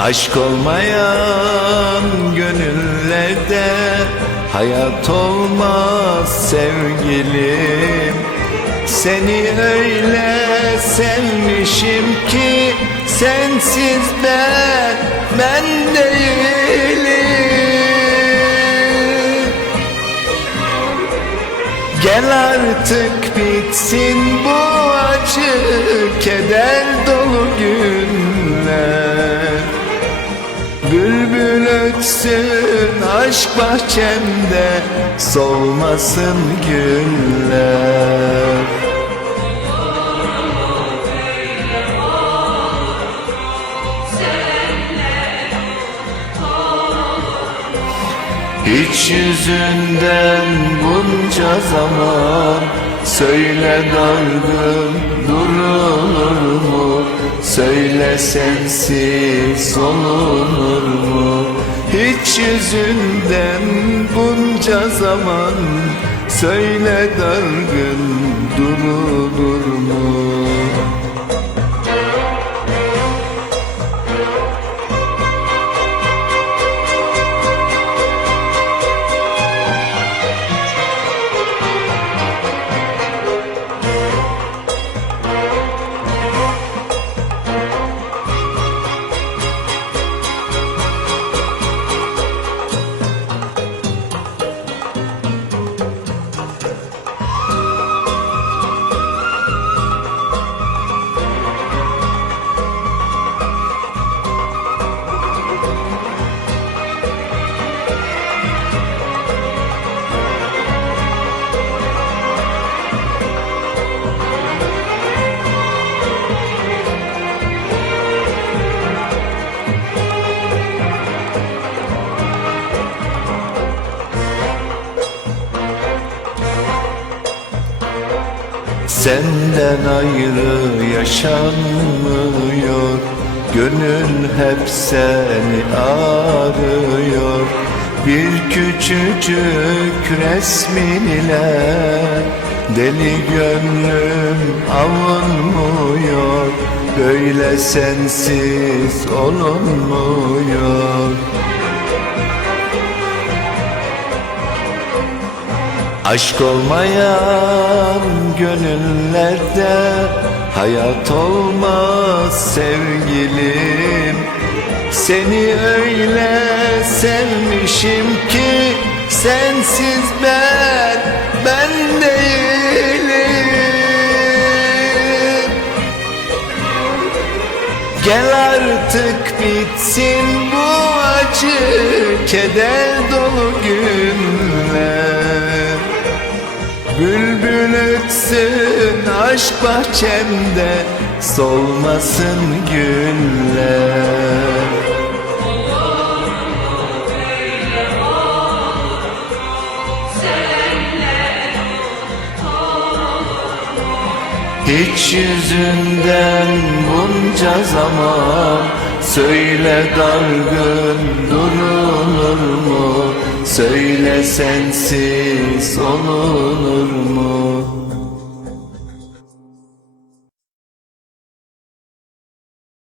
Aşk olmayan gönüllerde hayat olmaz sevgilim. Seni öyle sevmişim ki sensiz ben ben değilim. Gel artık bitsin bu acı keder dolu günler Ötsün aşk bahçemde solmasın güller Hiç yüzünden bunca zaman Söyle dargın durulur mu? Söyle sensiz olunur mu? Hiç yüzünden bunca zaman Söyle dargın durulur mu? Senden ayrı yaşanmıyor. Gönül hep seni arıyor. Bir küçücük resmin ile Deli gönlüm avunmuyor. Böyle sensiz olunmuyor Aşk olmayan gönüllerde hayat olmaz sevgilim. Seni öyle sevmişim ki sensiz ben ben değilim. Gel artık bitsin bu acı keder dolu günler Bülbül ötsün aşk bahçemde solmasın güller Hiç yüzünden bunca zaman Söyle dargın durulur mu? Söyle sensiz olunur mu?